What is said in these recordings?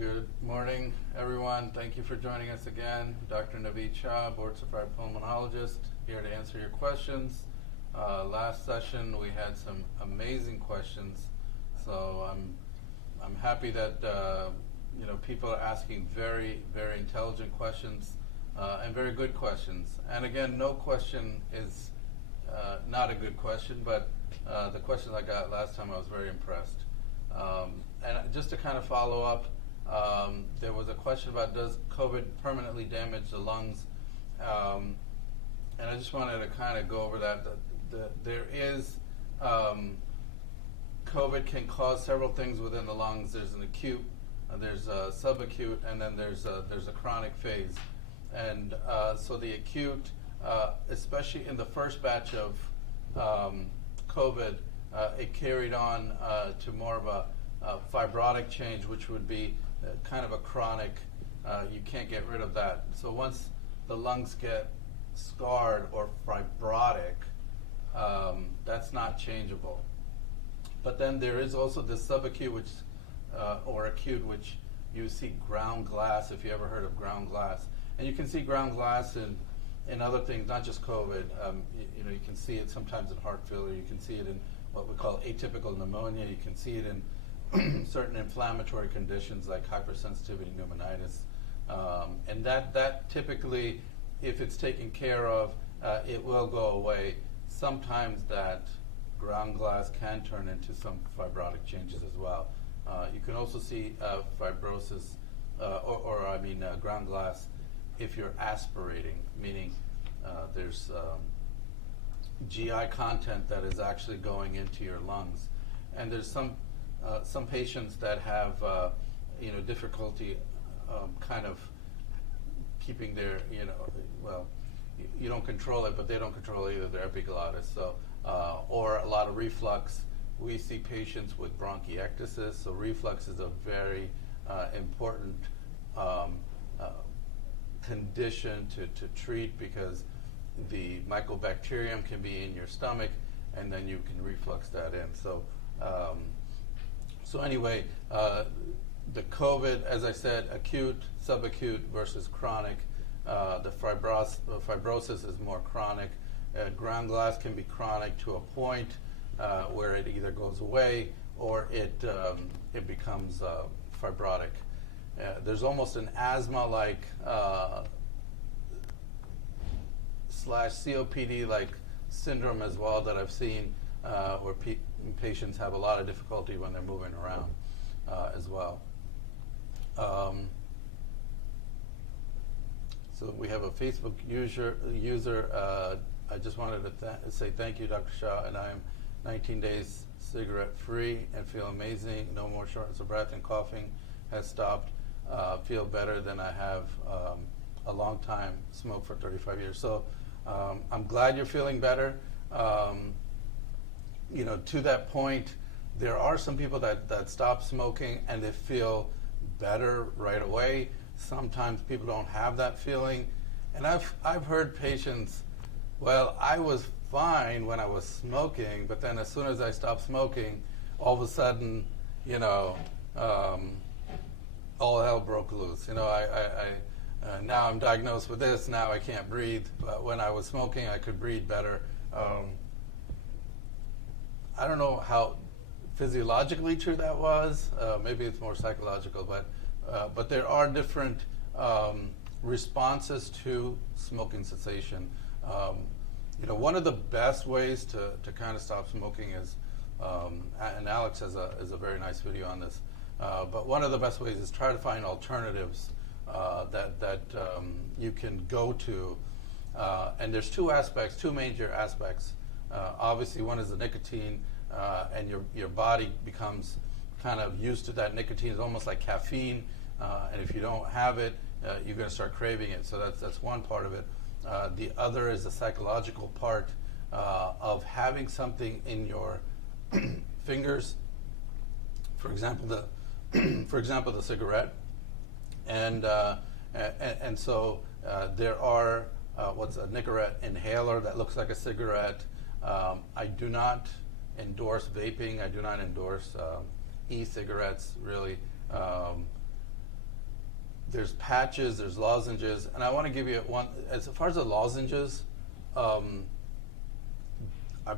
Good morning, everyone. Thank you for joining us again. Dr. Naveed Shah, board-certified pulmonologist, here to answer your questions. Last session, we had some amazing questions, so I'm happy that people are asking very, very intelligent questions and very good questions. And again, no question is not a good question, but the questions I got last time, I was very impressed. And just to kind of follow up, there was a question about, does COVID permanently damage the lungs? And I just wanted to kind of go over that. There is, COVID can cause several things within the lungs. There's an acute, there's a subacute, and then there's a chronic phase. And so the acute, especially in the first batch of COVID, it carried on to more of a fibrotic change, which would be kind of a chronic, you can't get rid of that. So once the lungs get scarred or fibrotic, that's not changeable. But then there is also the subacute, which, or acute, which you see ground glass, if you ever heard of ground glass. And you can see ground glass in other things, not just COVID. You can see it sometimes in heart failure. You can see it in what we call atypical pneumonia. You can see it in certain inflammatory conditions like hypersensitivity pneumonitis. And that typically, if it's taken care of, it will go away. Sometimes that ground glass can turn into some fibrotic changes as well. You can also see fibrosis, ground glass, if you're aspirating, meaning there's GI content that is actually going into your lungs. And there's some patients that have difficulty kind of keeping their, you don't control it, but they don't control either their epiglottis. So, or a lot of reflux. We see patients with bronchiectasis, so reflux is a very important condition to treat, because the mycobacterium can be in your stomach, and then you can reflux that in. So anyway, the COVID, as I said, acute, subacute versus chronic. The fibrosis is more chronic. Ground glass can be chronic to a point where it either goes away or it becomes fibrotic. There's almost an asthma-like slash COPD-like syndrome as well that I've seen, where patients have a lot of difficulty when they're moving around as well. So we have a Facebook user. I just wanted to say thank you, Dr. Shah, and I am 19 days cigarette-free and feel amazing. No more shortness of breath and coughing has stopped. Feel better than I have a long time, smoked for 35 years. So I'm glad you're feeling better. To that point, there are some people that stop smoking and they feel better right away. Sometimes people don't have that feeling. And I've heard patients, well, I was fine when I was smoking, but then as soon as I stopped smoking, all of a sudden, all hell broke loose. Now I'm diagnosed with this, now I can't breathe. But when I was smoking, I could breathe better. I don't know how physiologically true that was. Maybe it's more psychological, but there are different responses to smoking cessation. One of the best ways to kind of stop smoking is, and Alex has a very nice video on this, but one of the best ways is try to find alternatives that you can go to. And there's two major aspects. Obviously, one is the nicotine, and your body becomes kind of used to that nicotine. It's almost like caffeine, and if you don't have it, you're going to start craving it. So that's one part of it. The other is the psychological part of having something in your fingers. For example, the cigarette, and so there are what's a Nicorette inhaler that looks like a cigarette. I do not endorse vaping. I do not endorse e-cigarettes, really. there's patches, there's lozenges, and I want to give you one. As far as the lozenges, I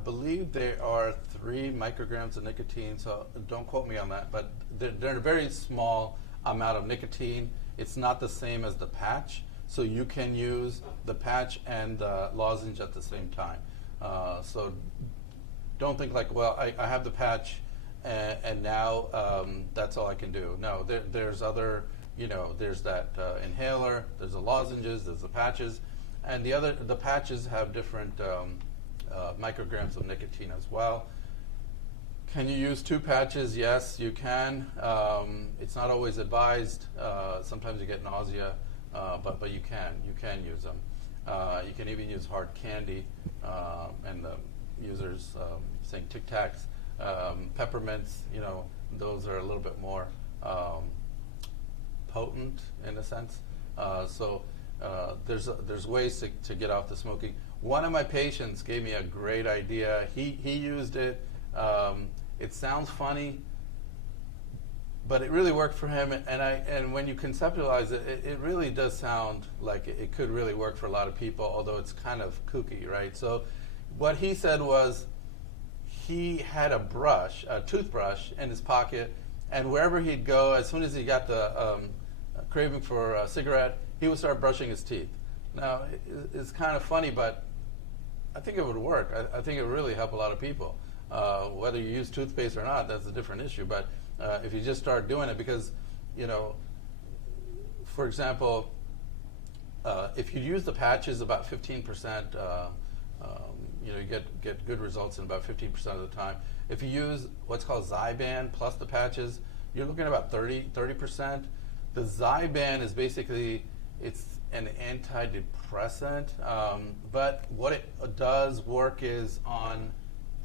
believe there are 3 micrograms of nicotine, so don't quote me on that, but they're a very small amount of nicotine. It's not the same as the patch, so you can use the patch and the lozenge at the same time. So don't think like, well, I have the patch and now that's all I can do. No, there's other, there's that inhaler, there's the lozenges, there's the patches, and the patches have different micrograms of nicotine as well. Can you use 2 patches? Yes, you can. It's not always advised. Sometimes you get nausea, but you can use them. You can even use hard candy, and the users saying Tic Tacs, peppermints. Those are a little bit more potent in a sense. So there's ways to get off the smoking. One of my patients gave me a great idea. He used it. It sounds funny, but it really worked for him. And when you conceptualize it, it really does sound like it could really work for a lot of people, although it's kind of kooky, right? So what he said was he had a toothbrush in his pocket, and wherever he'd go, as soon as he got the craving for a cigarette, he would start brushing his teeth. Now, it's kind of funny, but I think it would work. I think it would really help a lot of people. Whether you use toothpaste or not, that's a different issue. But if you just start doing it, because, for example, if you use the patches about 15%, you get good results in about 15% of the time. If you use what's called Zyban plus the patches, you're looking at about 30%. The Zyban is basically, it's an antidepressant, but what it does work is on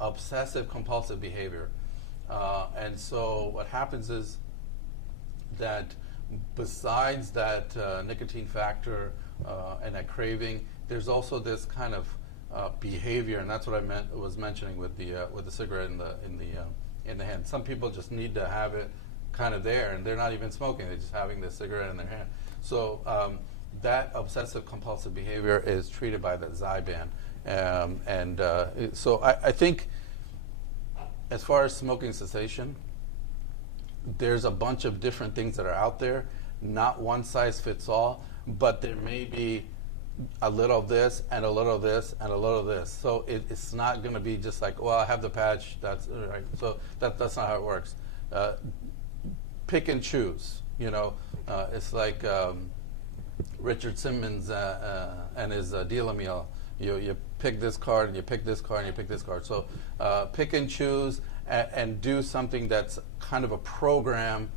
obsessive compulsive behavior. And so what happens is that besides that nicotine factor and that craving, there's also this kind of behavior, and that's what I was mentioning with the cigarette in the hand. Some people just need to have it kind of there, and they're not even smoking; they're just having the cigarette in their hand. So that obsessive compulsive behavior is treated by the Zyban, so I think as far as smoking cessation, there's a bunch of different things that are out there. Not one size fits all, but there may be a little of this and a little of this and a little of this. So it's not going to be just like, well, I have the patch. That's right. So that's not how it works. Pick and choose. It's like Richard Simmons and his deal meal. You pick this card, and you pick this card, and you pick this card. So pick and choose and do something that's kind of a program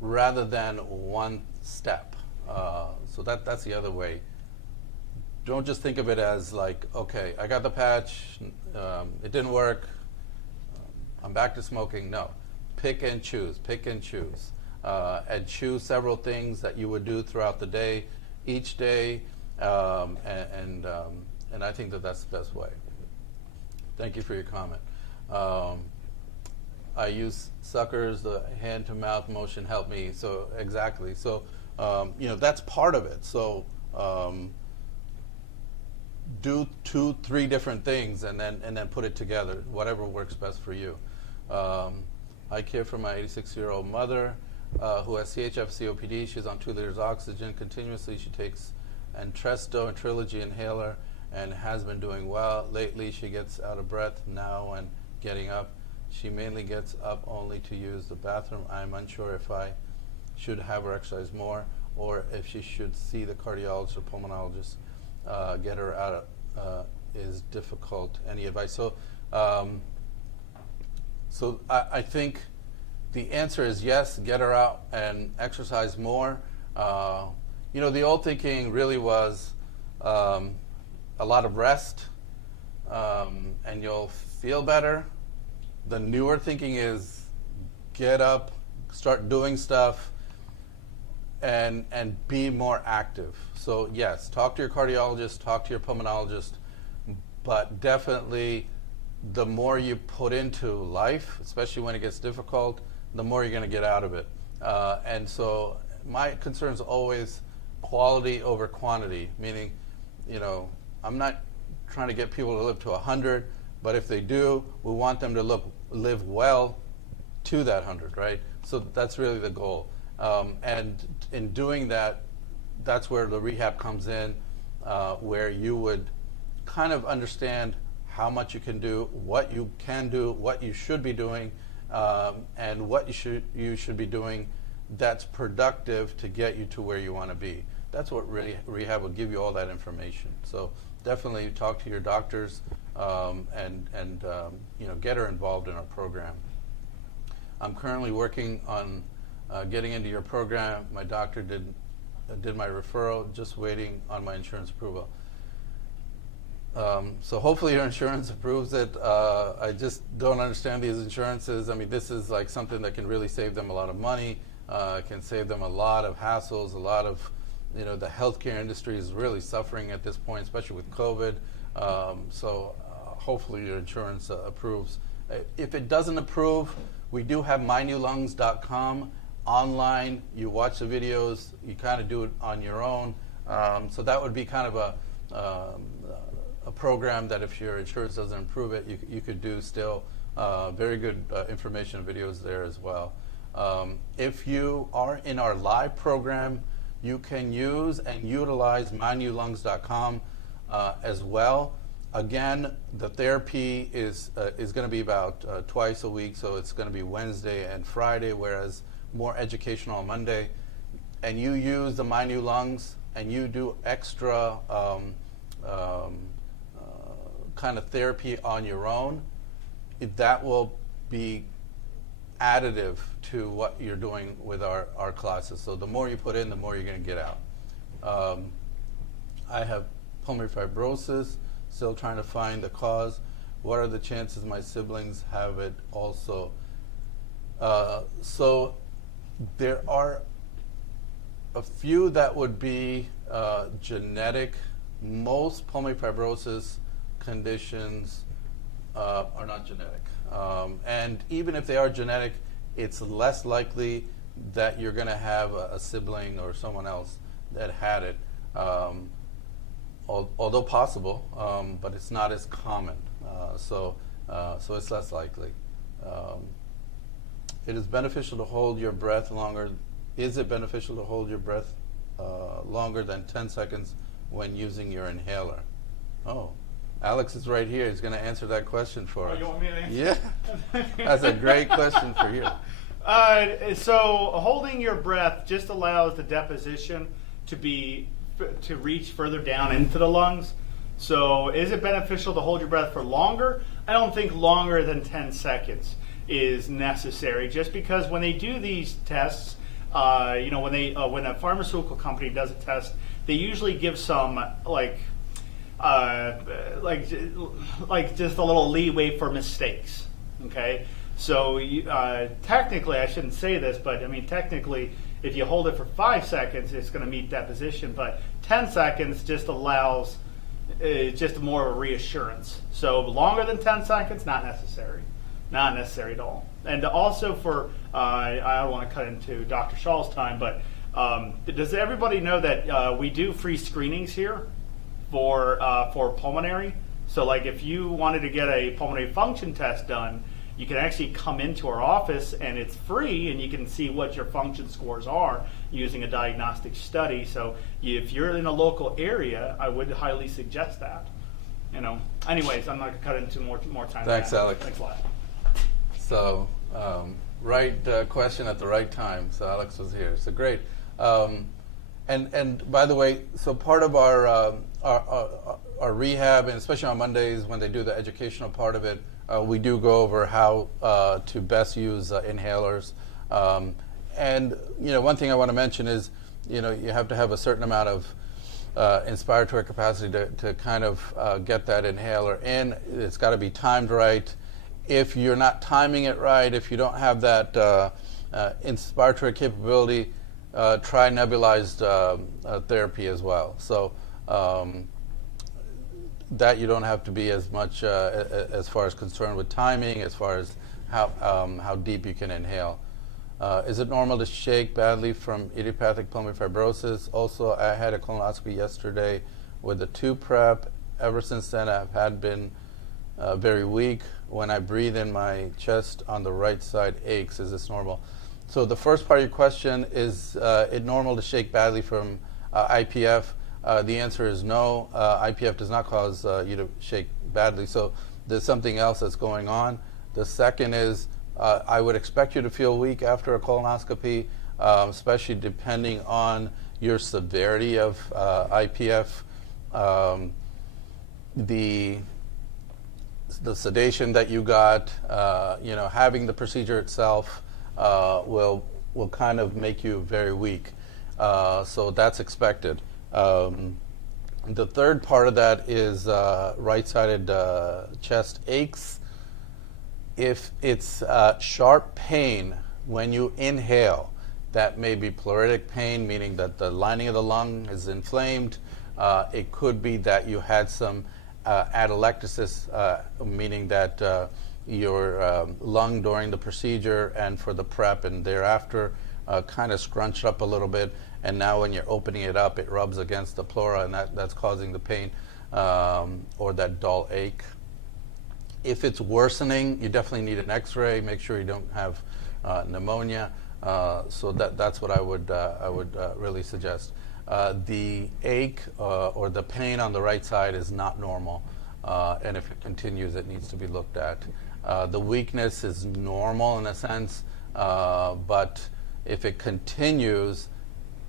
rather than one step. So that's the other way. Don't just think of it as like, okay, I got the patch, it didn't work, I'm back to smoking. No, pick and choose, and choose several things that you would do throughout the day, each day, and I think that's the best way. Thank you for your comment. I use suckers, the hand-to-mouth motion helped me. So exactly. So that's part of it. So do 2-3 different things and then put it together. Whatever works best for you. I care for my 86-year-old mother who has CHF COPD. She's on 2 liters oxygen continuously. She takes Entresto and Trilogy inhaler and has been doing well. Lately, she gets out of breath now and getting up. She mainly gets up only to use the bathroom. I'm unsure if I should have her exercise more or if she should see the cardiologist or pulmonologist. Get her out is difficult. Any advice? So I think the answer is yes, get her out and exercise more. The old thinking really was a lot of rest and you'll feel better. The newer thinking is get up, start doing stuff, and be more active. So yes, talk to your cardiologist, talk to your pulmonologist, but definitely the more you put into life, especially when it gets difficult, the more you're going to get out of it. And so my concern is always quality over quantity, meaning, I'm not trying to get people to live to 100, but if they do, we want them to live well to that 100, right? So that's really the goal. And in doing that, that's where the rehab comes in, where you would kind of understand how much you can do, what you can do, what you should be doing, and what you should be doing that's productive to get you to where you want to be. That's what really rehab will give you, all that information. So definitely talk to your doctors and get her involved in our program. I'm currently working on getting into your program. My doctor did my referral, just waiting on my insurance approval. So hopefully your insurance approves it. I just don't understand these insurances. I mean, this is like something that can really save them a lot of money, can save them a lot of hassles, a lot of, the healthcare industry is really suffering at this point, especially with COVID. So hopefully your insurance approves. If it doesn't approve, we do have mynewlungs.com online. You watch the videos, you kind of do it on your own. So that would be kind of a program that if your insurance doesn't approve it, you could do still. Very good information videos there as well. If you are in our live program, you can use and utilize mynewlungs.com as well. Again, the therapy is going to be about twice a week, so it's going to be Wednesday and Friday, whereas more educational on Monday. And you use the My New Lungs, and you do extra kind of therapy on your own. That will be additive to what you're doing with our classes. So the more you put in, the more you're going to get out. I have pulmonary fibrosis, still trying to find the cause. What are the chances my siblings have it also? So there are a few that would be genetic. Most pulmonary fibrosis conditions are not genetic. And even if they are genetic, it's less likely that you're going to have a sibling or someone else that had it, although possible, but it's not as common. So it's less likely. It is beneficial to hold your breath longer. Is it beneficial to hold your breath longer than 10 seconds when using your inhaler? Oh. Alex is right here. He's going to answer that question for us. You want me to answer? Yeah. That's a great question for you. So holding your breath just allows the deposition to reach further down into the lungs. So is it beneficial to hold your breath for longer? I don't think longer than 10 seconds is necessary, just because when they do these tests, when a pharmaceutical company does a test, they usually give some like just a little leeway for mistakes. Okay, so technically, I shouldn't say this, but I mean technically, if you hold it for 5 seconds, it's going to meet deposition. But 10 seconds just allows just more of a reassurance. So longer than 10 seconds, not necessary at all. And also for I don't want to cut into Dr. Shah's time, but does everybody know that we do free screenings here for pulmonary? So like if you wanted to get a pulmonary function test done, you can actually come into our office and it's free, and you can see what your function scores are using a diagnostic study. So if you're in a local area, I would highly suggest that. Anyways, I'm not going to cut into more time. Thanks, Alex. Thanks a lot. So right question at the right time. So Alex was here. So great. And by the way, so part of our rehab, and especially on Mondays when they do the educational part of it, we do go over how to best use inhalers. And one thing I want to mention is, you have to have a certain amount of inspiratory capacity to kind of get that inhaler in. It's got to be timed right. If you're not timing it right, if you don't have that inspiratory capability, try nebulized therapy as well. So that you don't have to be as much as far as concerned with timing, as far as how deep you can inhale. Is it normal to shake badly from idiopathic pulmonary fibrosis? Also, I had a colonoscopy yesterday with a 2 prep. Ever since then, I've had been very weak. When I breathe in, my chest on the right side aches. Is this normal? So the first part of your question, is it normal to shake badly from IPF? The answer is no. IPF does not cause you to shake badly. So there's something else that's going on. The second is I would expect you to feel weak after a colonoscopy, especially depending on your severity of IPF. The sedation that you got, having the procedure itself will kind of make you very weak. So that's expected. The third part of that is right-sided chest aches. If it's sharp pain when you inhale, that may be pleuritic pain, meaning that the lining of the lung is inflamed. It could be that you had some atelectasis, meaning that your lung during the procedure and for the prep and thereafter kind of scrunched up a little bit, and now when you're opening it up, it rubs against the pleura, and that's causing the pain or that dull ache. If it's worsening, you definitely need an X-ray. Make sure you don't have pneumonia. So that's what I would really suggest. The ache or the pain on the right side is not normal, and if it continues, it needs to be looked at. The weakness is normal in a sense, but if it continues,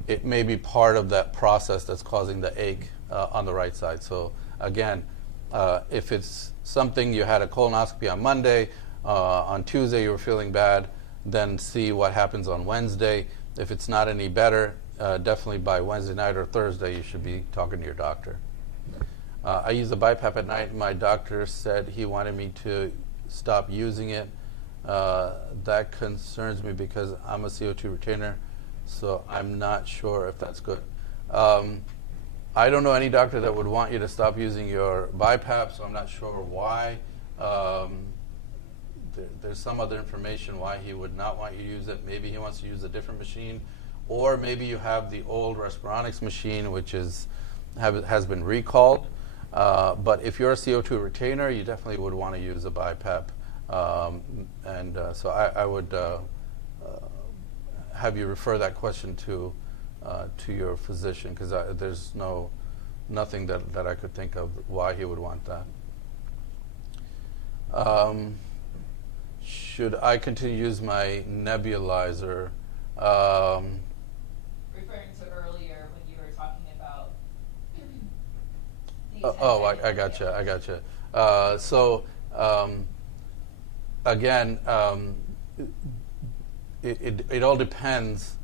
it may be part of that process that's causing the ache on the right side. So again, if it's something you had a colonoscopy on Monday, on Tuesday you were feeling bad, then see what happens on Wednesday. If it's not any better, definitely by Wednesday night or Thursday you should be talking to your doctor. I use the BiPAP at night. My doctor said he wanted me to stop using it. That concerns me because I'm a CO2 retainer, so I'm not sure if that's good. I don't know any doctor that would want you to stop using your BiPAP, so I'm not sure why. There's some other information why he would not want you to use it. Maybe he wants to use a different machine, or maybe you have the old Respironics machine, which has been recalled. But if you're a CO2 retainer, you definitely would want to use a BiPAP. So I would have you refer that question to your physician, because there's nothing that I could think of why he would want that. Should I continue to use my nebulizer? Referring to earlier when you were talking about I gotcha. So again, it all depends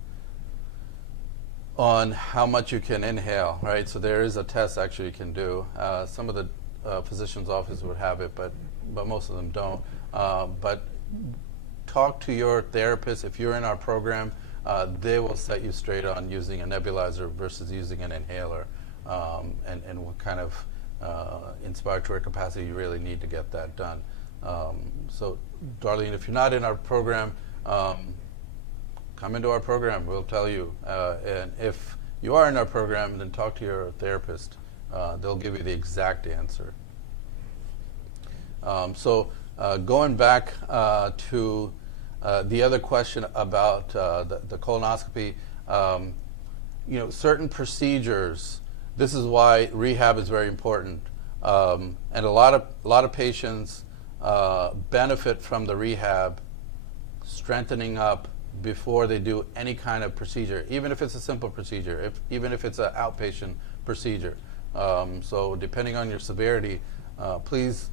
on how much you can inhale, right? So there is a test actually you can do. Some of the physician's offices would have it, but most of them don't. But talk to your therapist. If you're in our program, they will set you straight on using a nebulizer versus using an inhaler, and what kind of inspiratory capacity you really need to get that done. So, Darlene, if you're not in our program, come into our program. We'll tell you. And if you are in our program, then talk to your therapist. They'll give you the exact answer. Going back to the other question about the colonoscopy, certain procedures. This is why rehab is very important, and a lot of patients benefit from the rehab strengthening up before they do any kind of procedure, even if it's a simple procedure, even if it's an outpatient procedure. So depending on your severity, please,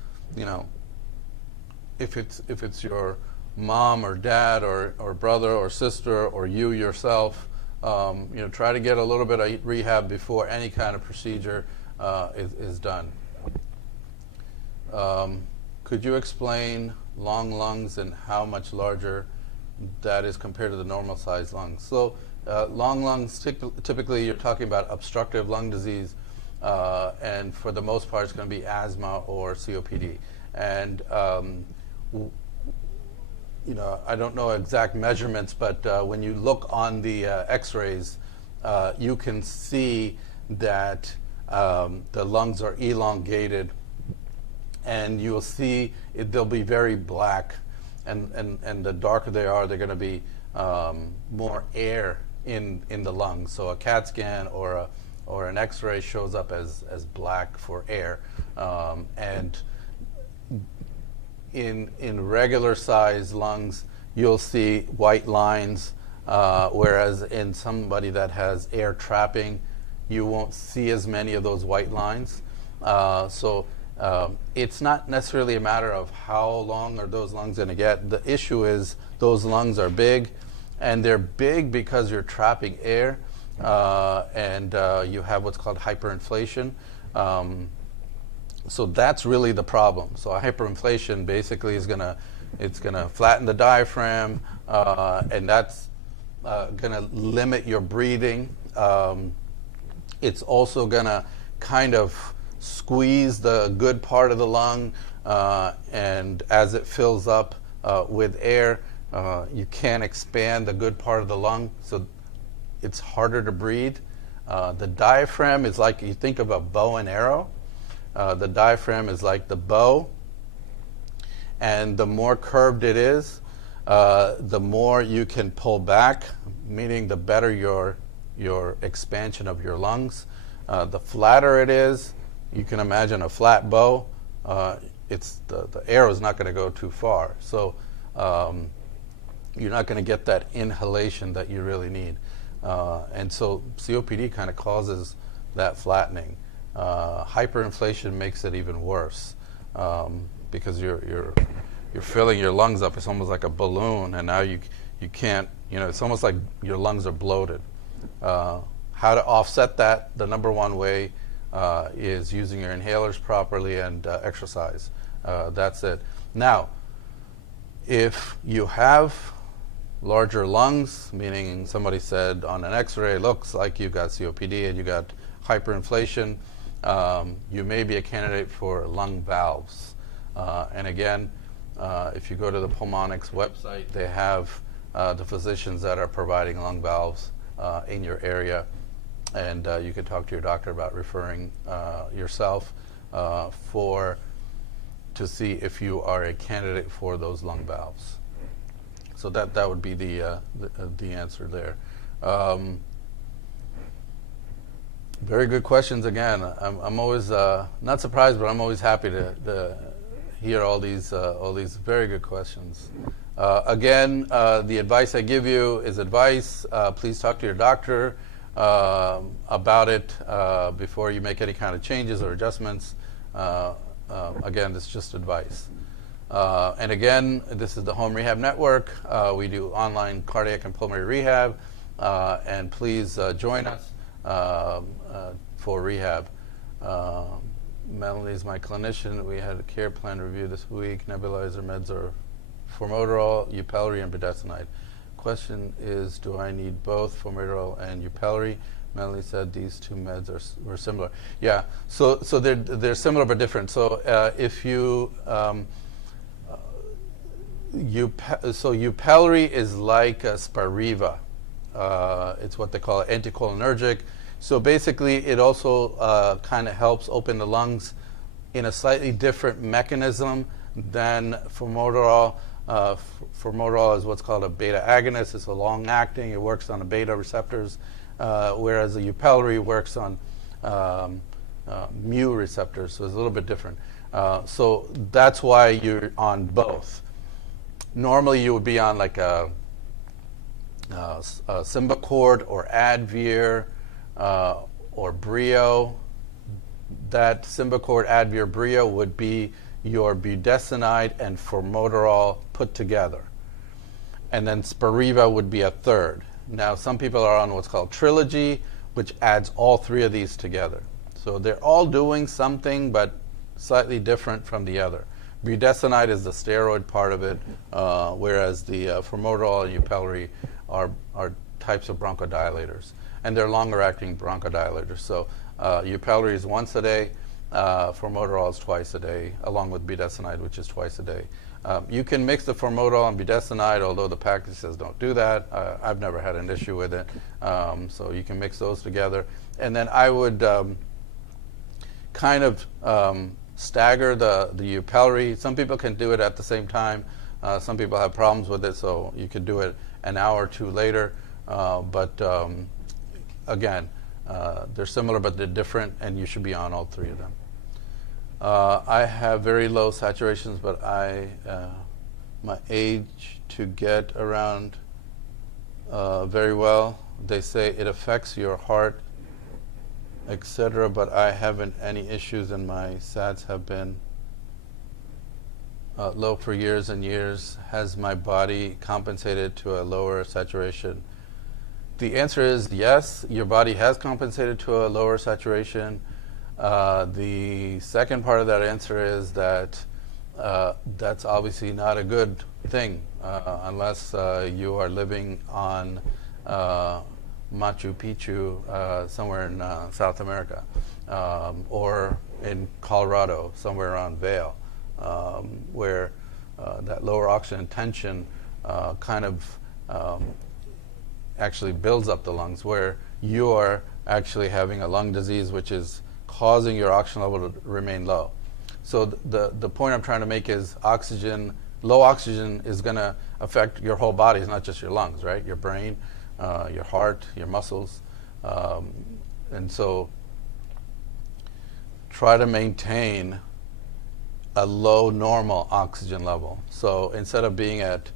if it's your mom or dad or brother or sister or you yourself, try to get a little bit of rehab before any kind of procedure is done. Could you explain long lungs and how much larger that is compared to the normal size lungs? So long lungs, typically you're talking about obstructive lung disease, and for the most part it's going to be asthma or COPD. And I don't know exact measurements, but when you look on the X-rays, you can see that the lungs are elongated, and you'll see they'll be very black, and the darker they are, they're going to be more air in the lungs. So a CAT scan or an X-ray shows up as black for air, and in regular size lungs, you'll see white lines, whereas in somebody that has air trapping, you won't see as many of those white lines. So it's not necessarily a matter of how long are those lungs going to get. The issue is those lungs are big, and they're big because you're trapping air, and you have what's called hyperinflation. So that's really the problem. So hyperinflation basically is gonna flatten the diaphragm, and that's gonna limit your breathing. It's also gonna kind of squeeze the good part of the lung, and as it fills up with air, you can't expand the good part of the lung, so it's harder to breathe. The diaphragm is like, you think of a bow and arrow. The diaphragm is like the bow, and the more curved it is, the more you can pull back, meaning the better your expansion of your lungs. The flatter it is, you can imagine a flat bow, it's the arrow is not going to go too far. So you're not going to get that inhalation that you really need. And so COPD kind of causes that flattening. Hyperinflation makes it even worse, because you're filling your lungs up. It's almost like a balloon, and now you can't. It's almost like your lungs are bloated. How to offset that? The number one way is using your inhalers properly and exercise. That's it. Now, if you have larger lungs, meaning somebody said on an X-ray, looks like you got COPD and you got hyperinflation, you may be a candidate for lung valves. And again, if you go to the Pulmonologist website, they have the physicians that are providing lung valves in your area, and you can talk to your doctor about referring yourself to see if you are a candidate for those lung valves. So that would be the answer there. Very good questions again. I'm always not surprised, but I'm always happy to hear all these very good questions. Again, the advice I give you is advice. Please talk to your doctor about it before you make any kind of changes or adjustments. Again, this is just advice. And again, this is the Home Rehab Network. We do online cardiac and pulmonary rehab, and please join us for rehab. Melanie is my clinician. We had a care plan review this week. Nebulizer meds are formoterol, Yupelri, and budesonide. Question is, do I need both formoterol and Yupelri? Melanie said these two meds were similar. Yeah, so they're similar but different. So if Yupelri is like a Spiriva. It's what they call anticholinergic. So basically, it also kind of helps open the lungs in a slightly different mechanism than formoterol. Formoterol is what's called a beta agonist. It's a long-acting. It works on the beta receptors, whereas the Yupelri works on mu receptors. So it's a little bit different. So that's why you're on both. Normally, you would be on like a Symbicort or Advir or Brio. That Symbicort, Advir, Brio would be your budesonide and formoterol put together. And then Spiriva would be a third. Now, some people are on what's called Trilogy, which adds all three of these together. So they're all doing something, but slightly different from the other. Budesonide is the steroid part of it, whereas the formoterol and Yupelri are types of bronchodilators. And they're longer-acting bronchodilators. So Yupelri is once a day, formoterol is twice a day, along with budesonide, which is twice a day. You can mix the formoterol and budesonide, although the package says don't do that. I've never had an issue with it. So you can mix those together. And then I would kind of stagger the YUPELRI. Some people can do it at the same time. Some people have problems with it, so you could do it an hour or two later. But again, they're similar, but they're different, and you should be on all three of them. I have very low saturations, but my age to get around very well. They say it affects your heart, etc., but I haven't any issues, and my SATs have been low for years and years. Has my body compensated to a lower saturation? The answer is yes, your body has compensated to a lower saturation. The second part of that answer is that that's obviously not a good thing unless you are living on Machu Picchu somewhere in South America or in Colorado, somewhere around Vail, where that lower oxygen tension kind of actually builds up the lungs, where you are actually having a lung disease which is causing your oxygen level to remain low. So the point I'm trying to make is low oxygen is going to affect your whole body. It's not just your lungs, right? Your brain, your heart, your muscles. And so try to maintain a low normal oxygen level. So instead of being at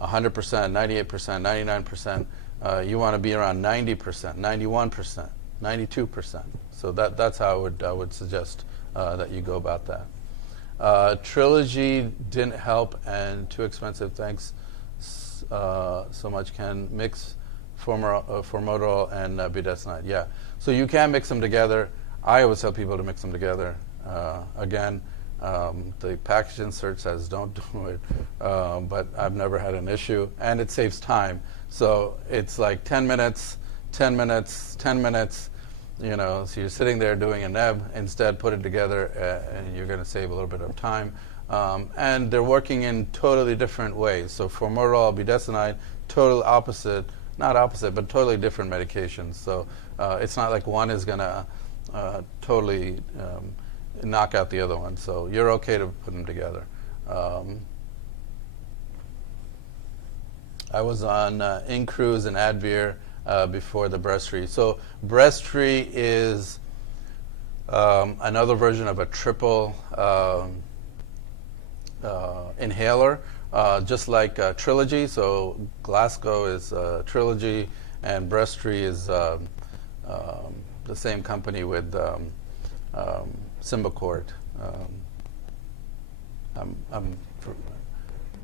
100%, 98%, 99%, you want to be around 90%, 91%, 92%. So that's how I would suggest that you go about that. Trilogy didn't help and too expensive. Thanks so much. Can mix formoterol and budesonide. Yeah. So you can mix them together. I always tell people to mix them together. Again, the package insert says don't do it, but I've never had an issue, and it saves time. So it's like 10 minutes, 10 minutes, 10 minutes. So you're sitting there doing a neb. Instead, put it together, and you're going to save a little bit of time. And they're working in totally different ways. So formoterol, budesonide, total opposite, not opposite, but totally different medications. So it's not like one is going to totally knock out the other one. So you're okay to put them together. I was on Incruz and Advir before the Breztri. So Breztri is another version of a triple inhaler, just like Trilogy. So Glasgow is Trilogy, and Breztri is the same company with Symbicort. I'm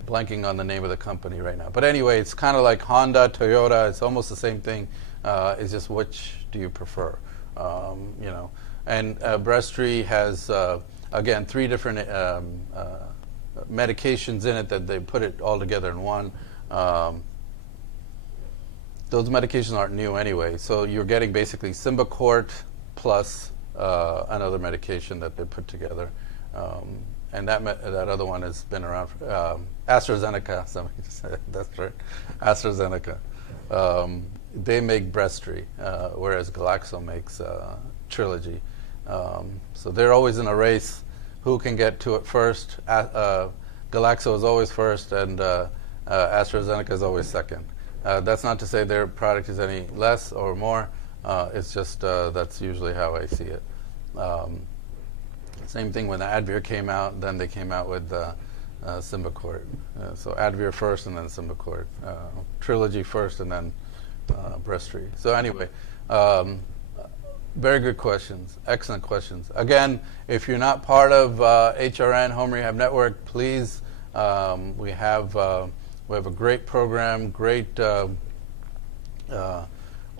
blanking on the name of the company right now. But anyway, it's kind of like Honda, Toyota. It's almost the same thing. It's just which do you prefer? And Breztri has, again, 3 different medications in it that they put it all together in one. Those medications aren't new anyway. So you're getting basically Symbicort plus another medication that they put together. And that other one has been around for AstraZeneca. Somebody said that's right, AstraZeneca. They make Breztri, whereas Glaxo makes Trilogy. So they're always in a race. Who can get to it first? Glaxo is always first, and AstraZeneca is always second. That's not to say their product is any less or more. It's just that's usually how I see it. Same thing when the Advir came out, then they came out with Symbicort. So Advir first and then Symbicort. Trilogy first and then Breztri. So anyway, very good questions. Excellent questions. Again, if you're not part of HRN, Home Rehab Network, please, we have a great program, great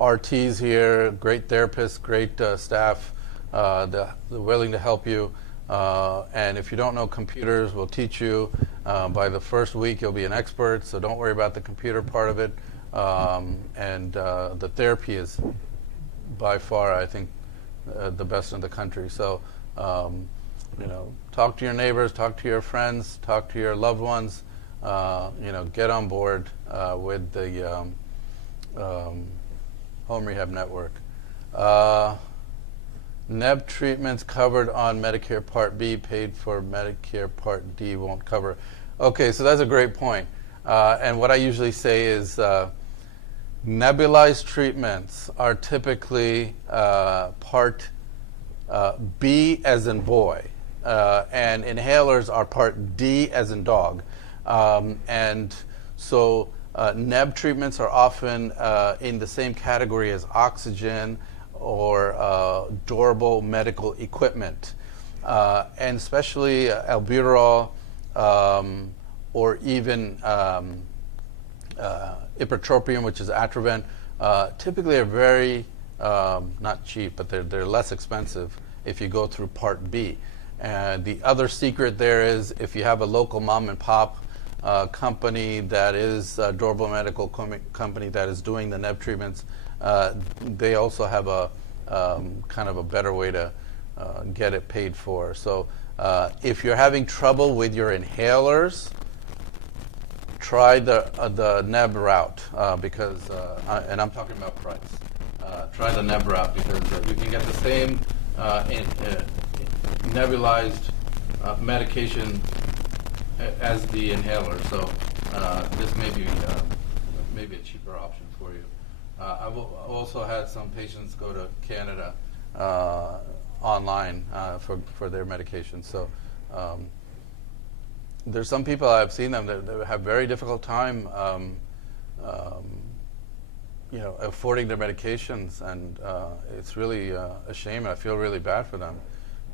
RTs here, great therapists, great staff. They're willing to help you. And if you don't know computers, we'll teach you. By the first week, you'll be an expert, so don't worry about the computer part of it. And the therapy is by far, I think, the best in the country. So talk to your neighbors, talk to your friends, talk to your loved ones. Get on board with the Home Rehab Network. NEB treatments covered on Medicare Part B, paid for Medicare Part D won't cover. Okay, so that's a great point. And what I usually say is nebulized treatments are typically Part B as in boy, and inhalers are Part D as in dog. And so NEB treatments are often in the same category as oxygen or durable medical equipment. And especially albuterol or even ipratropium, which is Atrovent, typically are very, not cheap, but they're less expensive if you go through Part B. And the other secret there is if you have a local mom and pop company that is a durable medical company that is doing the NEB treatments, they also have a kind of a better way to get it paid for. So if you're having trouble with your inhalers, try the NEB route because, and I'm talking about price. Try the NEB route because you can get the same nebulized medication as the inhaler. So this may be maybe a cheaper option for you. I've also had some patients go to Canada online for their medication. So there's some people I've seen them that have very difficult time, affording their medications, and it's really a shame. I feel really bad for them.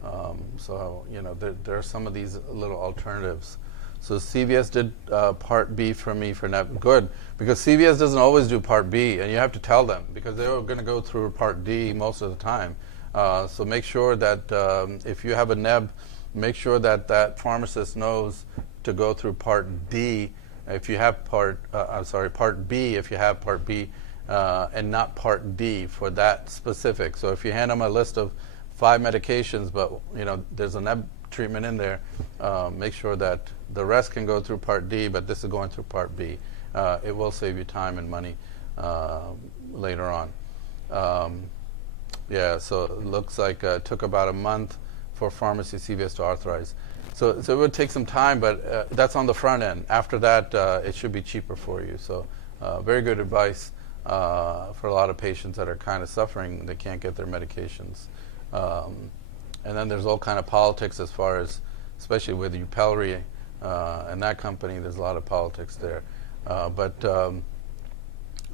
There are some of these little alternatives. So CVS did Part B for me for NEB. Good, because CVS doesn't always do Part B, and you have to tell them because they're going to go through Part D most of the time. So make sure that if you have a NEB, make sure that pharmacist knows to go through Part D if you have Part B if you have Part B, and not Part D for that specific. So if you hand them a list of 5 medications, but there's a NEB treatment in there, make sure that the rest can go through Part D, but this is going through Part B. It will save you time and money later on. So it looks like it took about a month for pharmacy CVS to authorize. So it would take some time, but that's on the front end. After that, it should be cheaper for you. So very good advice for a lot of patients that are kind of suffering. They can't get their medications. And then there's all kind of politics as far as, especially with Upelri and that company, there's a lot of politics there. But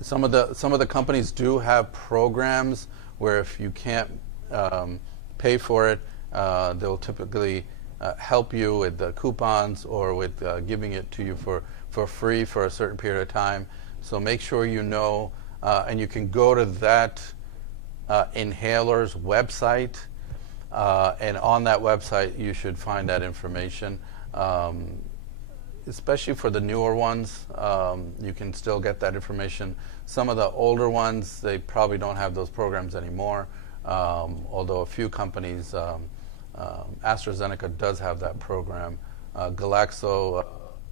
some of the companies do have programs where if you can't pay for it, they'll typically help you with the coupons or with giving it to you for free for a certain period of time. So make sure you know, and you can go to that inhaler's website, and on that website you should find that information. Especially for the newer ones, you can still get that information. Some of the older ones, they probably don't have those programs anymore, although a few companies, AstraZeneca does have that program. Glaxo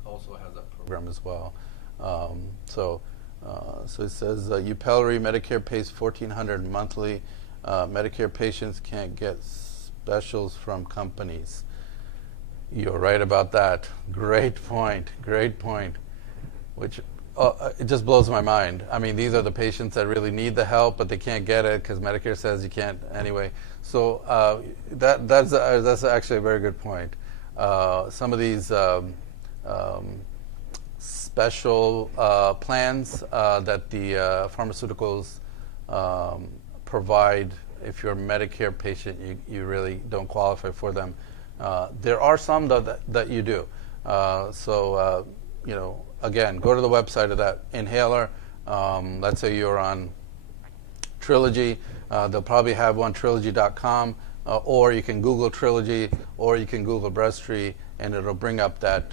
also has that program as well. So it says Upelri Medicare pays $1,400 monthly. Medicare patients can't get specials from companies. You're right about that. Great point. Which it just blows my mind. I mean, these are the patients that really need the help, but they can't get it because Medicare says you can't anyway. So that's actually a very good point. Some of these special plans that the pharmaceuticals provide, if you're a Medicare patient, you really don't qualify for them. There are some that you do. Again, go to the website of that inhaler. Let's say you're on Trilogy. They'll probably have one, trilogy.com, or you can Google Trilogy, or you can Google Breasttree, and it'll bring up that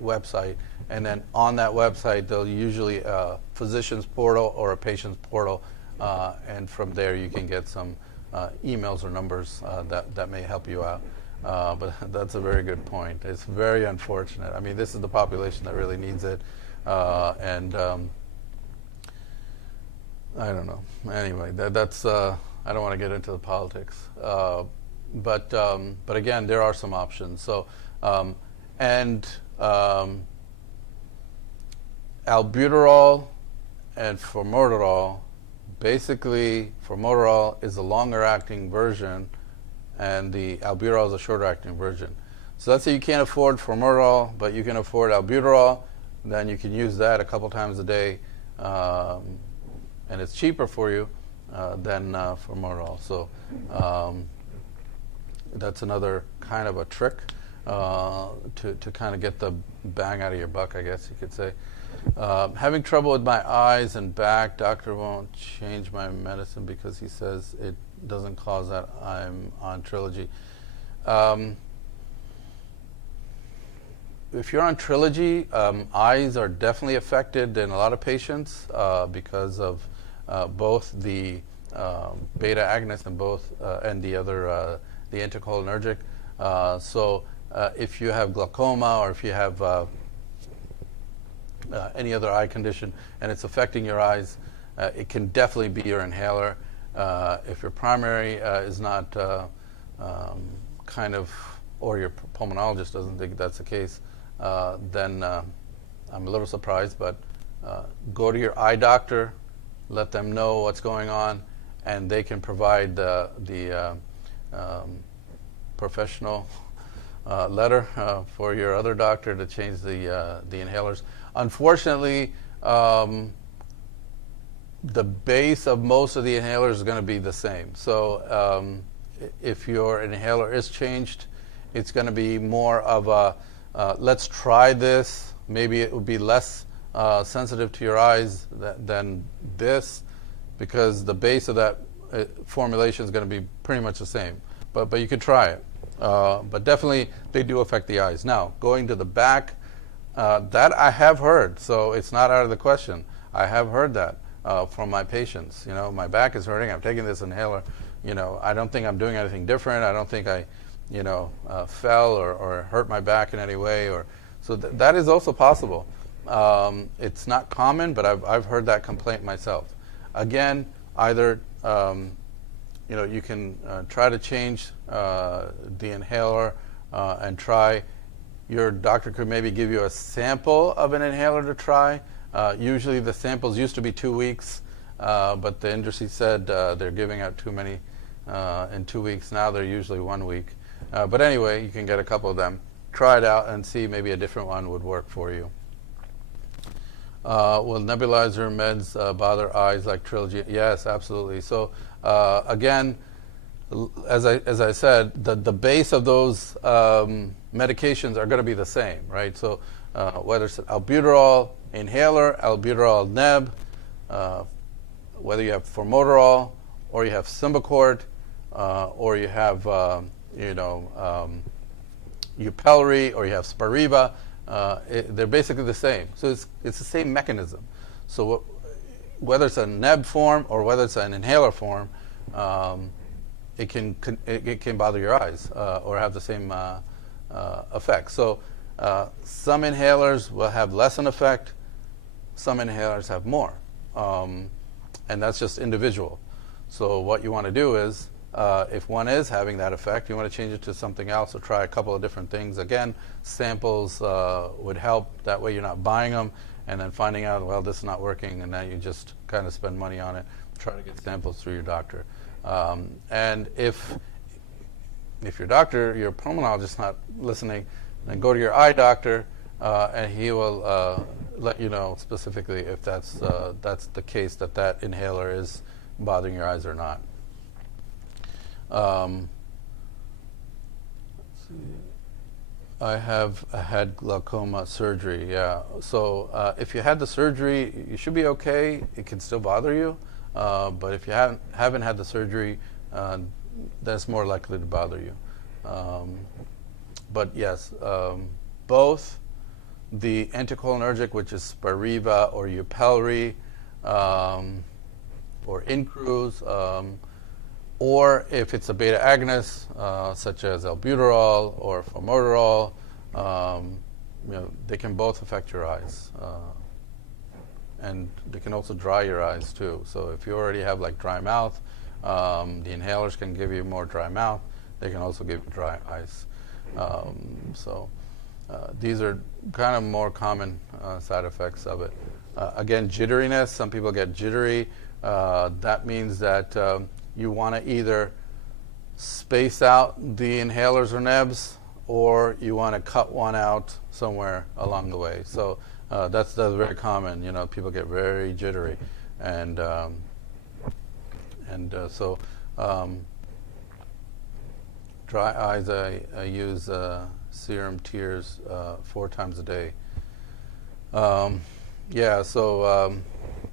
website. And then on that website, they'll usually a physician's portal or a patient's portal, and from there you can get some emails or numbers that may help you out. But that's a very good point. It's very unfortunate. I mean, this is the population that really needs it, and I don't know. Anyway, that's I don't want to get into the politics, but again, there are some options. So and albuterol and formoterol. Basically, formoterol is a longer-acting version, and the albuterol is a shorter-acting version. So let's say you can't afford formoterol, but you can afford albuterol, then you can use that a couple times a day, and it's cheaper for you than formoterol. So that's another kind of a trick to kind of get the bang out of your buck, I guess you could say. Having trouble with my eyes and back, doctor won't change my medicine because he says it doesn't cause that. I'm on Trilogy. If you're on Trilogy, eyes are definitely affected in a lot of patients because of both the beta agonist and the other the anticholinergic. So if you have glaucoma or if you have any other eye condition and it's affecting your eyes, it can definitely be your inhaler. If your primary is not kind of, or your pulmonologist doesn't think that's the case, then I'm a little surprised, but go to your eye doctor, let them know what's going on, and they can provide the professional letter for your other doctor to change the inhalers. Unfortunately, the base of most of the inhalers is going to be the same. So if your inhaler is changed, it's going to be more of a let's try this. Maybe it would be less sensitive to your eyes than this, because the base of that formulation is going to be pretty much the same. But you can try it. But definitely they do affect the eyes. Now, going to the back, that I have heard, so it's not out of the question. I have heard that from my patients. You know, my back is hurting. I'm taking this inhaler. You know, I don't think I'm doing anything different. I don't think I, fell or hurt my back in any way. So that is also possible. It's not common, but I've heard that complaint myself. Again, either you can try to change the inhaler and try. Your doctor could maybe give you a sample of an inhaler to try. Usually the samples used to be 2 weeks, but the industry said they're giving out too many in 2 weeks. Now they're usually 1 week. But anyway, you can get a couple of them. Try it out and see, maybe a different one would work for you. Will nebulizer meds bother eyes like Trilogy? Yes, absolutely. So again, as I said, the base of those medications are going to be the same, right? So whether it's albuterol inhaler, albuterol neb, whether you have formoterol or you have Symbicort or you have Yupelri or you have Spiriva, they're basically the same. So it's the same mechanism. So whether it's a neb form or whether it's an inhaler form, it can bother your eyes or have the same effect. So some inhalers will have less an effect, some inhalers have more, and that's just individual. So what you want to do is, if one is having that effect, you want to change it to something else or try a couple of different things. Again, samples would help. That way you're not buying them and then finding out, well, this is not working, and then you just kind of spend money on it. Try to get samples through your doctor. And if your doctor, your pulmonologist, not listening, then go to your eye doctor, and he will let you know specifically if that's the case, that inhaler is bothering your eyes or not. Let's see. I have had glaucoma surgery. Yeah. So if you had the surgery, you should be okay. It can still bother you, but if you haven't had the surgery, that's more likely to bother you. But yes, both the anticholinergic, which is Spiriva or Yupelri or Incruz, or if it's a beta agonist, such as albuterol or formoterol, they can both affect your eyes. And they can also dry your eyes too. So if you already have like dry mouth, the inhalers can give you more dry mouth. They can also give you dry eyes. These are kind of more common side effects of it. Again, jitteriness. Some people get jittery. That means that you want to either space out the inhalers or nebs, or you want to cut one out somewhere along the way. So that's very common. People get very jittery, and dry eyes. I use serum tears 4 times a day.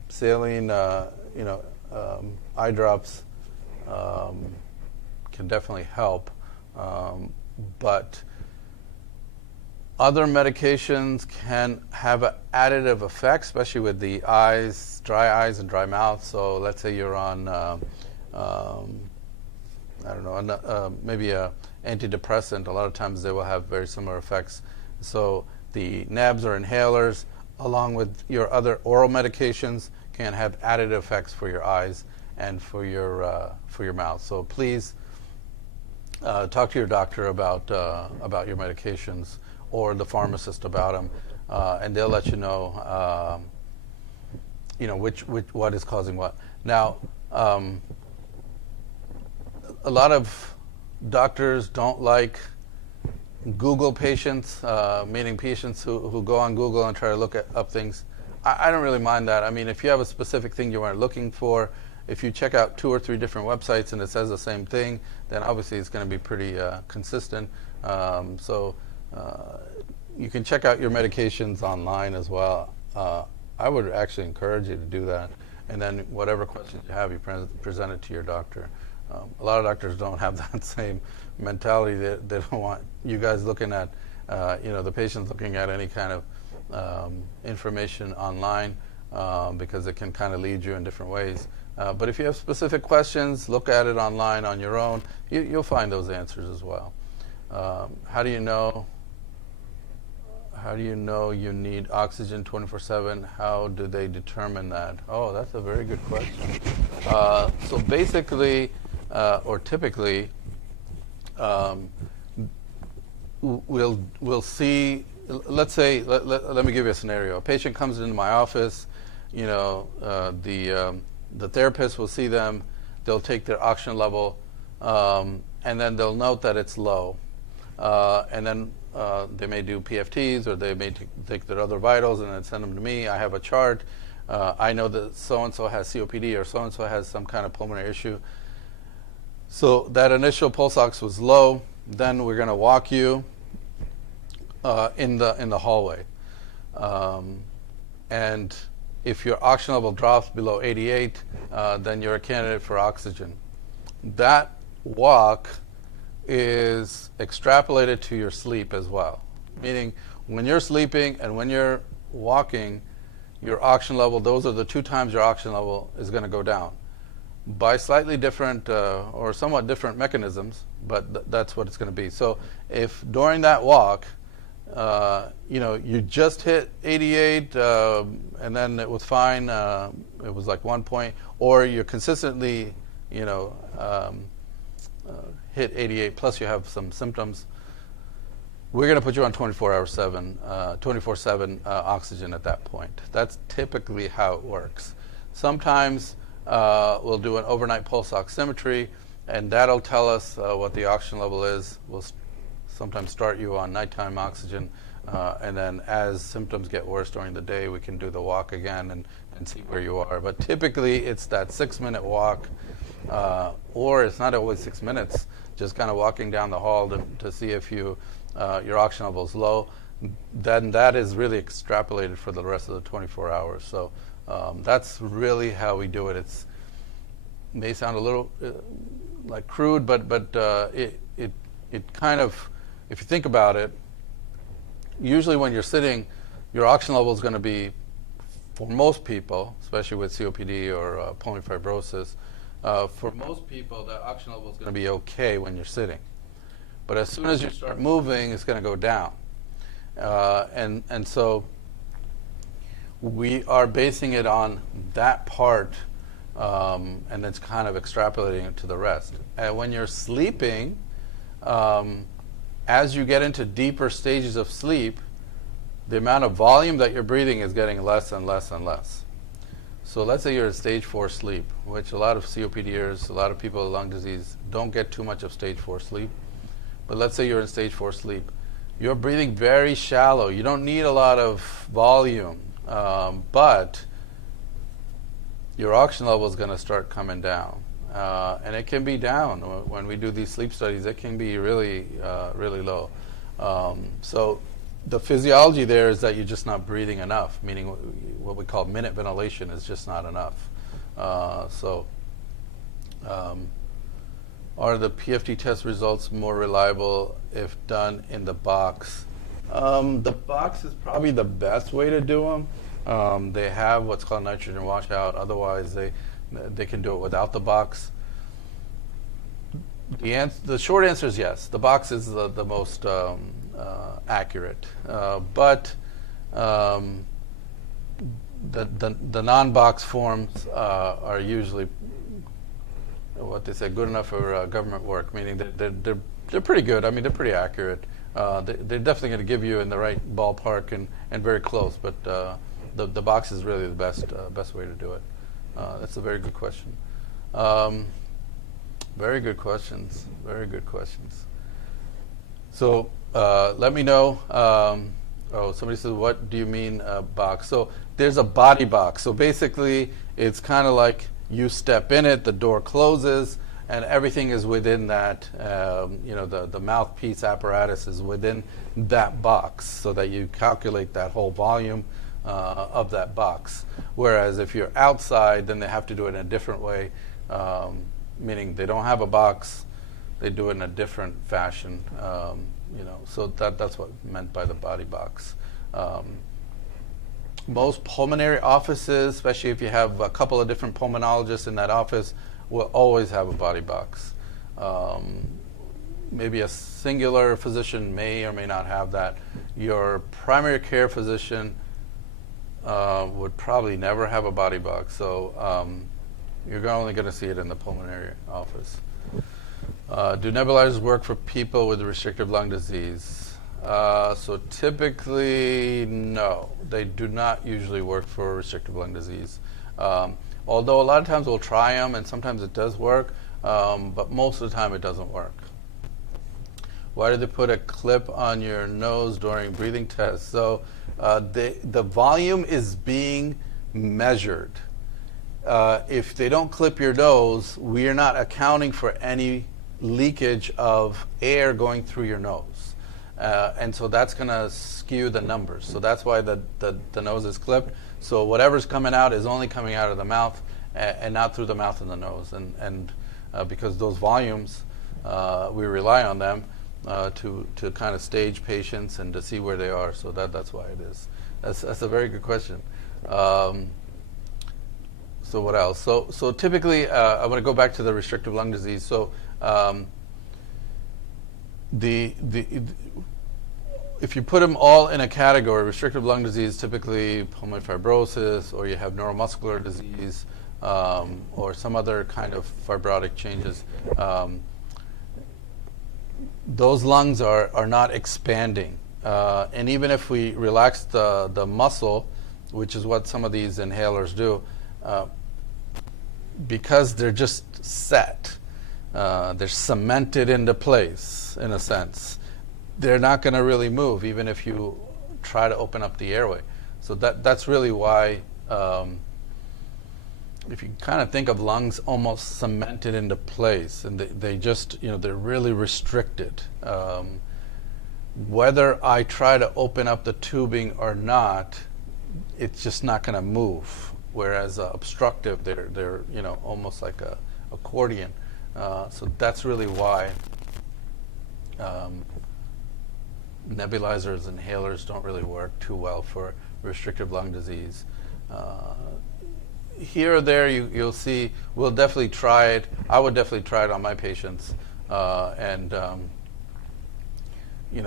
Saline, eye drops can definitely help, but other medications can have an additive effect, especially with the dry eyes and dry mouth. So let's say you're on, maybe a antidepressant. A lot of times they will have very similar effects. So the nebs or inhalers, along with your other oral medications, can have additive effects for your eyes and for your mouth. So please talk to your doctor about your medications, or the pharmacist about them, and they'll let you know, what is causing what. Now, a lot of doctors don't like Google patients, meaning patients who go on Google and try to look up things. I don't really mind that. I mean, if you have a specific thing you are looking for, if you check out 2 or 3 different websites and it says the same thing, then obviously it's going to be pretty consistent. You can check out your medications online as well. I would actually encourage you to do that. And then whatever questions you have, you present it to your doctor. A lot of doctors don't have that same mentality. They don't want you guys looking at, the patients looking at any kind of information online, because it can kind of lead you in different ways. But if you have specific questions, look at it online on your own. You'll find those answers as well. How do you know you need oxygen 24/7? How do they determine that? Oh, that's a very good question. So basically, or typically, we'll see. Let's say, let me give you a scenario. A patient comes into my office. The therapist will see them. They'll take their oxygen level, and then they'll note that it's low. And then they may do PFTs, or they may take their other vitals and then send them to me. I have a chart. I know that so-and-so has COPD, or so-and-so has some kind of pulmonary issue. So that initial pulse ox was low. Then we're going to walk you in the hallway. And if your oxygen level drops below 88, then you're a candidate for oxygen. That walk is extrapolated to your sleep as well. Meaning, when you're sleeping and when you're walking, your oxygen level, those are the 2 times your oxygen level is going to go down by slightly different or somewhat different mechanisms, but that's what it's going to be. So if during that walk, you just hit 88 and then it was fine, it was like 1 point, or you're consistently, hit 88 plus you have some symptoms, we're going to put you on 24/7 oxygen at that point. That's typically how it works. Sometimes we'll do an overnight pulse oximetry, and that'll tell us what the oxygen level is. We'll sometimes start you on nighttime oxygen, and then as symptoms get worse during the day, we can do the walk again and see where you are. But typically it's that 6-minute walk, or it's not always 6 minutes, just kind of walking down the hall to see if your oxygen level is low. Then that is really extrapolated for the rest of the 24 hours. So that's really how we do it. It may sound a little like crude, but it kind of, if you think about it, usually when you're sitting, your oxygen level is going to be, for most people, especially with COPD or pulmonary fibrosis, For most people, the oxygen level is going to be okay when you're sitting. But as soon as you start moving, it's going to go down. And so we are basing it on that part, and it's kind of extrapolating it to the rest. And when you're sleeping, as you get into deeper stages of sleep, the amount of volume that you're breathing is getting less and less and less. So let's say you're in stage 4 sleep, which a lot of COPDers, a lot of people with lung disease don't get too much of stage 4 sleep. But let's say you're in stage 4 sleep. You're breathing very shallow. You don't need a lot of volume, but your oxygen level is going to start coming down. And it can be down. When we do these sleep studies, it can be really, really low. So the physiology there is that you're just not breathing enough, meaning what we call minute ventilation is just not enough. Are the PFT test results more reliable if done in the box? The box is probably the best way to do them. They have what's called nitrogen washout. Otherwise, they can do it without the box. The short answer is yes. The box is the most accurate, but the non-box forms are usually what they say good enough for government work, meaning that they're pretty good. I mean, they're pretty accurate. They're definitely going to give you in the right ballpark and very close. But the box is really the best way to do it. That's a very good question. Very good questions. Very good questions. So let me know. Somebody says, what do you mean box? So there's a body box. So basically, it's kind of like you step in it, the door closes, and everything is within that. The mouthpiece apparatus is within that box, so that you calculate that whole volume of that box. Whereas if you're outside, then they have to do it in a different way, meaning they don't have a box, they do it in a different fashion. So that's what meant by the body box. Most pulmonary offices, especially if you have a couple of different pulmonologists in that office, will always have a body box. Maybe a singular physician may or may not have that. Your primary care physician would probably never have a body box, so you're only going to see it in the pulmonary office. Do nebulizers work for people with restrictive lung disease? So typically, no. They do not usually work for restrictive lung disease. Although a lot of times we'll try them, and sometimes it does work, but most of the time it doesn't work. Why did they put a clip on your nose during breathing tests? So the volume is being measured. If they don't clip your nose, we are not accounting for any leakage of air going through your nose. And so that's going to skew the numbers. So that's why the nose is clipped. So whatever's coming out is only coming out of the mouth and not through the mouth and the nose. And because those volumes, we rely on them to kind of stage patients and to see where they are. So that's why it is. That's a very good question. So what else? So typically, I'm going to go back to the restrictive lung disease. So if you put them all in a category, restrictive lung disease, typically pulmonary fibrosis, or you have neuromuscular disease, or some other kind of fibrotic changes, those lungs are not expanding. And even if we relax the muscle, which is what some of these inhalers do, because they're just set, they're cemented into place, in a sense, they're not going to really move, even if you try to open up the airway. So that's really why, if you kind of think of lungs almost cemented into place, and they just, they're really restricted. Whether I try to open up the tubing or not, it's just not going to move. Whereas obstructive, they're almost like a accordion. So that's really why nebulizers, inhalers don't really work too well for restrictive lung disease. here or there, you'll see. We'll definitely try it. I would definitely try it on my patients, and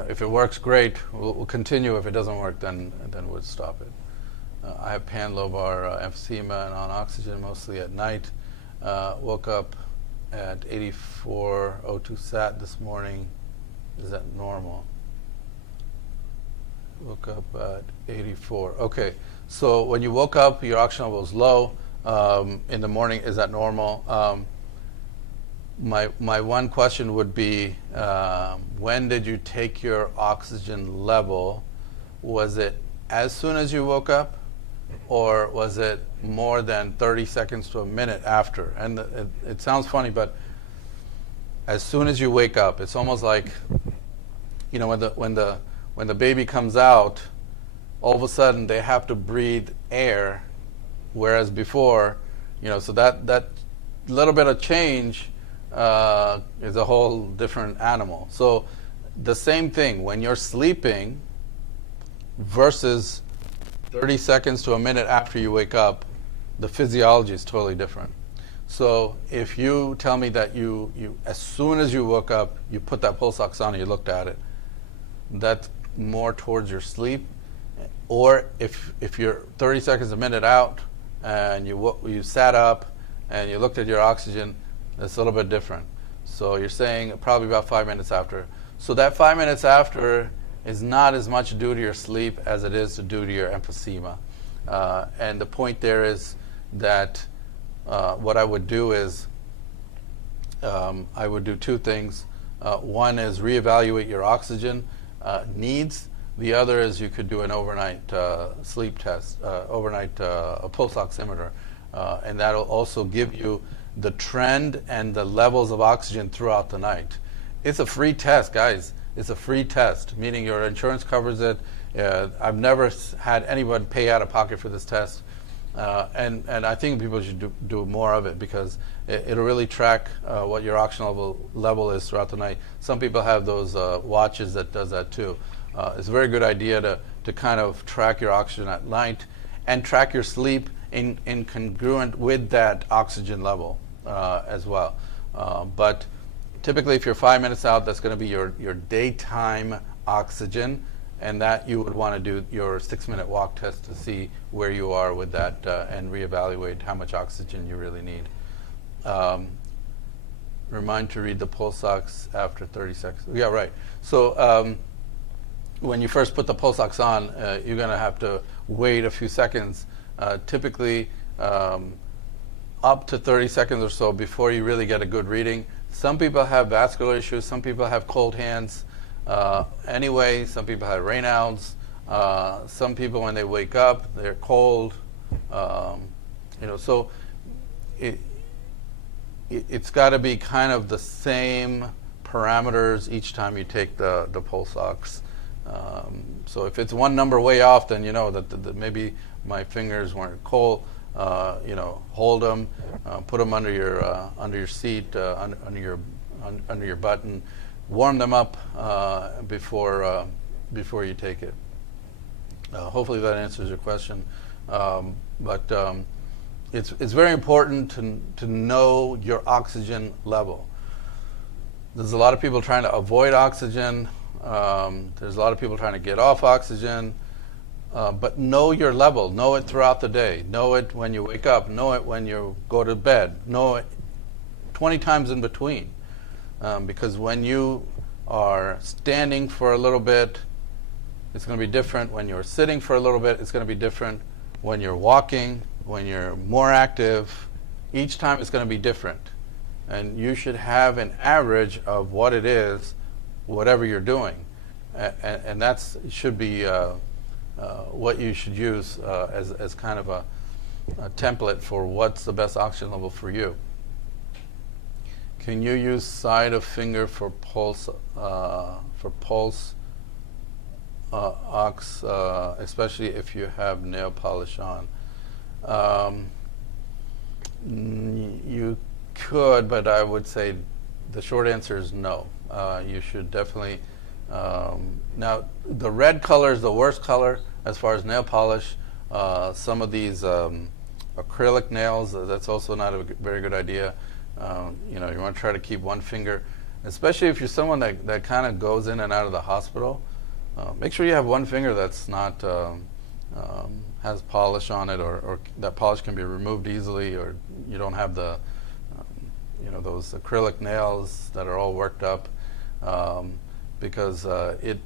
if it works, great. We'll continue. If it doesn't work, then we'll stop it. I have panlobar emphysema and on oxygen mostly at night. Woke up at 8402 sat this morning. Is that normal? Woke up at 84. Okay, so when you woke up, your oxygen level was low. In the morning, is that normal? My one question would be, when did you take your oxygen level? Was it as soon as you woke up, or was it more than 30 seconds to a minute after? And it sounds funny, but as soon as you wake up, it's almost like, when the baby comes out, all of a sudden they have to breathe air, whereas before, so that little bit of change is a whole different animal. So the same thing, when you're sleeping versus 30 seconds to a minute after you wake up, the physiology is totally different. So if you tell me that you as soon as you woke up, you put that pulse ox on and you looked at it, that's more towards your sleep. Or if you're 30 seconds a minute out and you sat up and you looked at your oxygen, that's a little bit different. So you're saying probably about 5 minutes after. So that 5 minutes after is not as much due to your sleep as it is due to your emphysema. And the point there is that what I would do is I would do two things. One is reevaluate your oxygen needs. The other is you could do an overnight sleep test, a pulse oximeter, and that'll also give you the trend and the levels of oxygen throughout the night. It's a free test, guys. It's a free test, meaning your insurance covers it. I've never had anyone pay out of pocket for this test, and I think people should do more of it because it'll really track what your oxygen level is throughout the night. Some people have those watches that does that too. It's a very good idea to kind of track your oxygen at night and track your sleep in congruent with that oxygen level as well. But typically, if you're 5 minutes out, that's going to be your daytime oxygen, and that you would want to do your 6-minute walk test to see where you are with that and reevaluate how much oxygen you really need. Remind to read the pulse ox after 30 seconds. Yeah, right. So when you first put the pulse ox on, you're going to have to wait a few seconds, typically up to 30 seconds or so before you really get a good reading. Some people have vascular issues. Some people have cold hands. Anyway, some people have Raynaud's. Some people, when they wake up, they're cold. So it's got to be kind of the same parameters each time you take the pulse ox. So if it's one number way off, then you know that maybe my fingers weren't cold. Hold them, put them under your seat, under your button, warm them up before you take it. Hopefully that answers your question. But it's very important to know your oxygen level. There's a lot of people trying to avoid oxygen. There's a lot of people trying to get off oxygen. But know your level. Know it throughout the day. Know it when you wake up. Know it when you go to bed. Know it 20 times in between. Because when you are standing for a little bit, it's going to be different. When you're sitting for a little bit, it's going to be different. When you're walking, when you're more active, each time it's going to be different. And you should have an average of what it is, whatever you're doing. And that should be what you should use as kind of a template for what's the best oxygen level for you. Can you use side of finger for pulse ox, especially if you have nail polish on? You could, but I would say the short answer is no. You should definitely. Now, the red color is the worst color as far as nail polish. Some of these acrylic nails, that's also not a very good idea. You know, you want to try to keep one finger, especially if you're someone that kind of goes in and out of the hospital. Make sure you have one finger that's not has polish on it, or that polish can be removed easily, or you don't have the you know, those acrylic nails that are all worked up, because it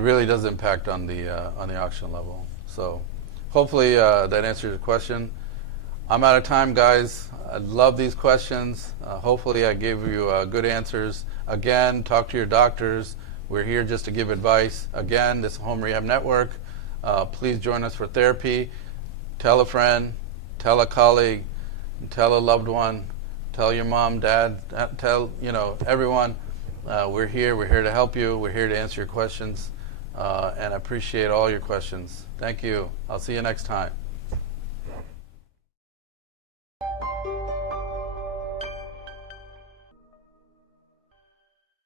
really does impact on the oxygen level. So hopefully that answers your question. I'm out of time, guys. I love these questions. Hopefully I gave you good answers. Again, talk to your doctors. We're here just to give advice. Again, this is Home Rehab Network. Please join us for therapy. Tell a friend, tell a colleague, tell a loved one, tell your mom, dad, tell, you know, everyone. We're here to help you. We're here to answer your questions, and I appreciate all your questions. Thank you. I'll see you next time.